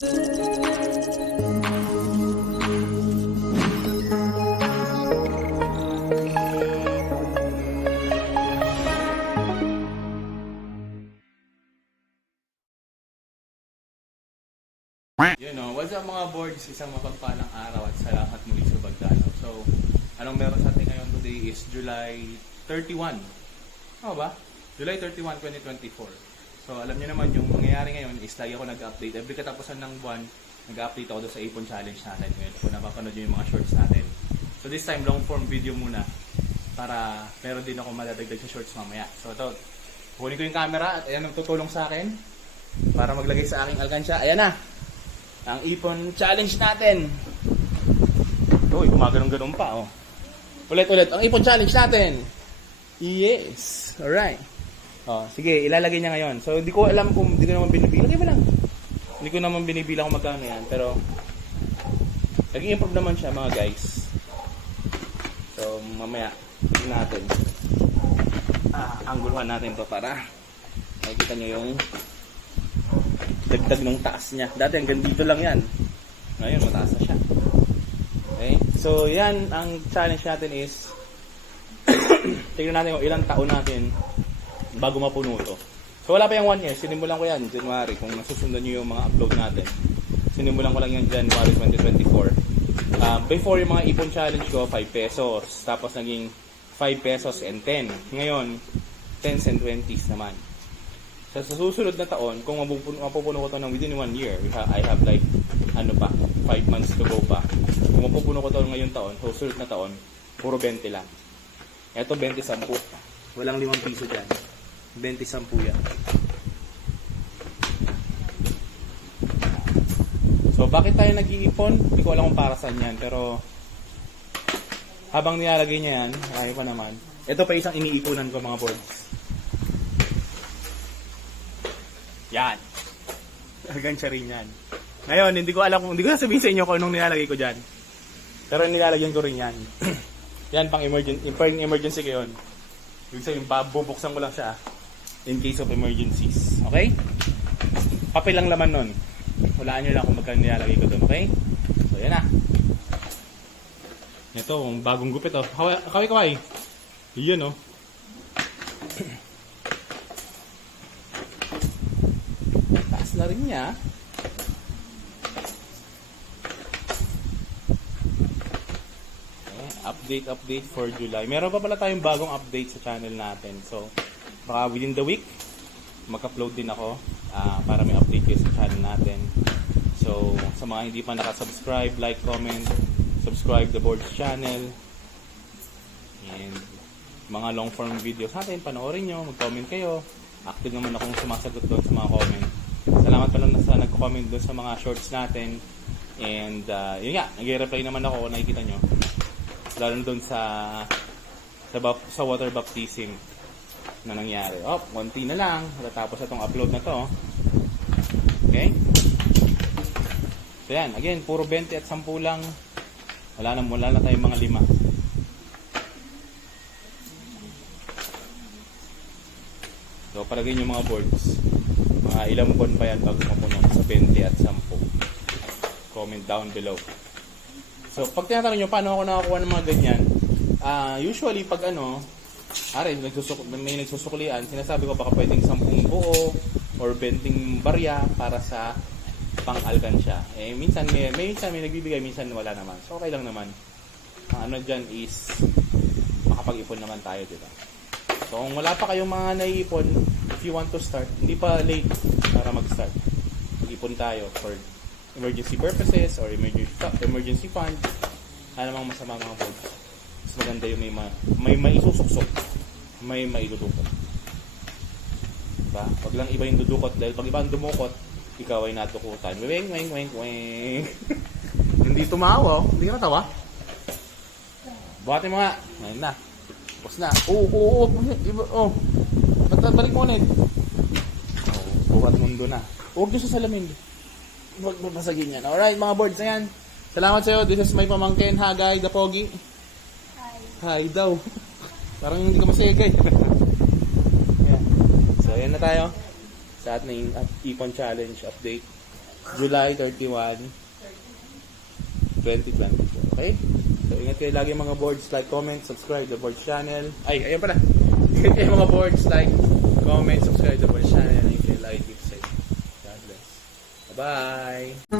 You know, what's up mga boards? Isang mapagpalang araw at salamat muli sa pagdalaw. So, anong meron sa atin ngayon today is July 31. Ano ba? July 31, 2024. So, alam niyo naman yung mangyayari ngayon is lagi ako nag-update. Every katapusan ng buwan, nag-update ako doon sa Ipon Challenge natin ngayon. Kung napapanood nyo yung mga shorts natin. So, this time, long form video muna para meron din ako madadagdag sa shorts mamaya. So, ito, kunin ko yung camera at ayan ang tutulong sa akin para maglagay sa aking alkansya. Ayan na! Ang Ipon Challenge natin. Uy, gumaganong-ganong pa, oh. Ulit. Ang Ipon Challenge natin. Yes. Alright. Oh, sige, ilalagay niya ngayon. So, hindi ko alam kung hindi ko naman binibilang. Lagay mo lang. Hindi ko naman binibilang kung magkano yan. Pero, nag-i-improve naman siya, mga guys. So, mamaya, natin. Angguluhan natin to para makikita nyo yung dagdag ng taas niya. Dati hanggang dito lang yan. Ngayon, mataas na siya. Okay? So, yan, ang challenge natin is tignan natin kung ilang taon natin bago mapuno ito. So, wala pa yung 1 year. Sinimulan ko yan, January. Kung nasusundan nyo yung mga upload natin. Sinimulan ko lang yan January 2024. Before yung mga Ipon Challenge ko, 5 pesos. Tapos naging 5 pesos and 10. Ngayon, 10s and 20s naman. Sa susunod na taon, kung mapupuno ko ito ng within 1 year, I have like, 5 months to go pa. Kung mapupuno ko ito ngayong taon, susunod na taon, puro 20 lang. Ito 20-10. Walang 5 piso dyan. 20-10 yan. So, bakit tayo nag-iipon? Hindi ko alam kung para saan yan, pero habang nilalagay niya yan, ayaw pa naman. Ito pa isang iniipunan ko, mga boards. Yan. Alkansya rin yan. Ngayon, hindi ko sabihin sa inyo kung anong nilalagay ko dyan. Pero nilalagyan ko rin yan. Yan, pang emergency ko yun. Ibig sabihin, bubuksan ko lang siya in case of emergencies. Okay? Papel lang laman nun. Hulaan nyo lang kung magkano nilalagay ko doon. Okay? So, yan na. Ito, bagong gupit. Oh. Kaway. Yun, oh. Na rin niya. Okay, update for July. Meron pa pala tayong bagong update sa channel natin. So, baka within the week mag-upload din ako para may update kayo sa channel natin. So, sa mga hindi pa nakasubscribe, like, comment, subscribe the board's channel. And mga long form videos natin, panoorin nyo, mag-comment kayo. Active naman akong sumasagot doon sa mga comment. Salamat pala sa nagko-comment doon sa mga shorts natin. And yun nga, nag-reply naman ako, nakikita nyo. Lalo doon sa water baptism na nangyari. Oh, konti na lang. Matapos itong upload na to. Okay? So yan, again, puro 20 at 10 lang. Wala na tayong mga 5. So, palagay nyo mga boards. Mga ilang buwan pa yan bago mapuno sa 20 at 10. Comment down below. So, pag tinatanong nyo paano ako nakakuha ng mga ganyan, usually pag may nagsusuklian, sinasabi ko baka pwedeng 10 buo or 20 barya para sa pang-alkansya. Minsan may nagbibigay, minsan wala naman. So, okay lang naman. Ano dyan is makapag-ipon naman tayo, diba? So, kung wala pa kayong mga naiipon, if you want to start, hindi pa late para mag-start. Mag-ipon tayo for emergency purposes or emergency fund. Ano namang masama mga boards. Mas maganda yung may maisusuksok, may maidudukot. Diba? Pag lang iba yung dudukot, dahil pag iba ang dumukot, ikaw ay natukutan. Weng. Hindi tumawa, hindi ka natawa. Buhatin mo nga. Ngayon na. Tapos na. Oo. Balik mo ulit. Buhat mundo na. Huwag nyo sa salamin. Huwag mapasagin yan. Alright mga boards, ayan. Salamat sa'yo. This is my pamangkin, Hagay, the Pogi. Hi daw. Parang hindi ka masigay. Ayan. So ayan na tayo sa ating Ipon Challenge update. July 31, 2024. Okay? So, ingat kayo lagi mga boards. Like, comment, subscribe the boards channel. Ay, ayan pala. Ingat kayo mga boards. Like, comment, subscribe the boards channel. Ingat kayo lagi. Keep safe. God bless. Bye-bye.